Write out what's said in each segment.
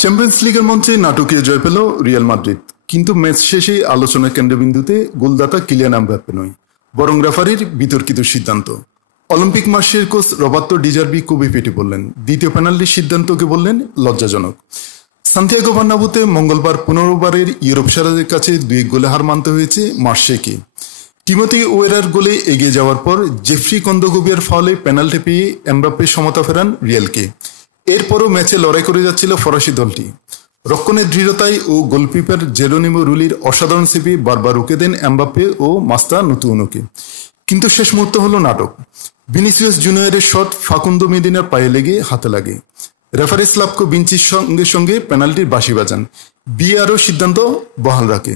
Champions লিগের মঞ্চে নাটকীয় জয় পেল রিয়াল মাদ্রিদ, কিন্তু ম্যাচ শেষে আলোচনার কেন্দ্রবিন্দুতে গোলদাতা কিলিয়ান এমবাপ্পে নয়, বরং রেফারির বিতর্কিত সিদ্ধান্ত। অলিম্পিক মার্শের কোচ রবার্তো ডি জার্বি খুবই ফেটে পড়লেন, দ্বিতীয় পেনাল্টির সিদ্ধান্তকে বললেন লজ্জাজনক। সান্তিয়াগো বার্নাব্যুতে মঙ্গলবার 15বারের ইউরোপ সেরাদের কাছে 2-1 গোলে হার মানতে হয়েছে মার্শেকে। টিমোথি ওয়েরার গোলে এগিয়ে যাওয়ার পর জেফ্রি কন্দোগোবিয়ার ফাউলে পেনাল্টি পেয়ে এমবাপ্পে সমতা ফেরান রিয়ালকে। এরপরও ম্যাচে লড়াই করে যাচ্ছিল ফরাসি দলটি। রক্ষণের দৃঢ়তায় ও গোলকিপার জেরোনিমো রুলির অসাধারণ সেভে বারবার রুখে দেন এমবাপ্পে ও মাস্তা নুতুনোকে। কিন্তু শেষ মুহূর্তে হলো নাটক। ভিনিসিয়াস জুনিয়রের শট ফাকুন্দো মেদিনার পায়ে লেগে হাতে লাগে। রেফারি স্লাভকো ভিঞ্চির সঙ্গে সঙ্গে পেনাল্টির বাঁশি বাজান। বিআরও সিদ্ধান্ত বহাল রাখে।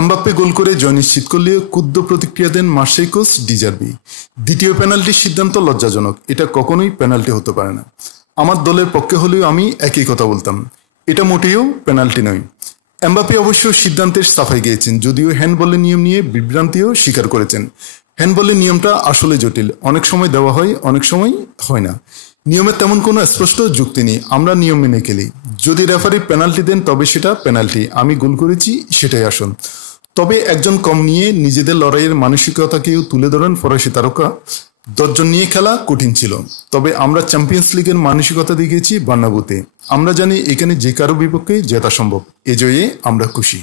এমবাপ্পে গোল করে জয় নিশ্চিত করলেও ক্ষুব্ধ প্রতিক্রিয়া দেন মার্সেই কোচ ডি জার্বি। দ্বিতীয় পেনাল্টির সিদ্ধান্ত লজ্জাজনক, এটা কখনোই পেনাল্টি হতে পারে না। আমার দলের পক্ষে হলেও আমি একই কথা বলতাম, এটা মোটেও পেনাল্টি নয়। এমবাপ্পে অবশ্য সিদ্ধান্তের সাফাই গিয়েছেন, যদিও হ্যান্ডবলের নিয়ম নিয়ে বিভ্রান্তিও স্বীকার করেছেন। হ্যান্ডবলের নিয়মটা আসলে জটিল, অনেক সময় দেওয়া হয়, অনেক সময় হয় না। নিয়মের তেমন কোনো স্পষ্ট যুক্তি নেই, আমরা নিয়ম মেনে খেলি। যদি রেফারি পেনাল্টি দেন তবে সেটা পেনাল্টি, আমি গোল করেছি সেটাই আসল। তবে একজন কম নিয়ে নিজেদের লড়াইয়ের মানসিকতাকেও তুলে ধরেন ফরাসি তারকা। 10 জন নিয়ে খেলা কঠিন ছিল, তবে আমরা চ্যাম্পিয়ন্স লিগের মানসিকতা দেখিয়েছি বার্নাব্যুতে। আমরা জানি এখানে যে কারো বিপক্ষে জেতা সম্ভব, এ জয়ে আমরা খুশি।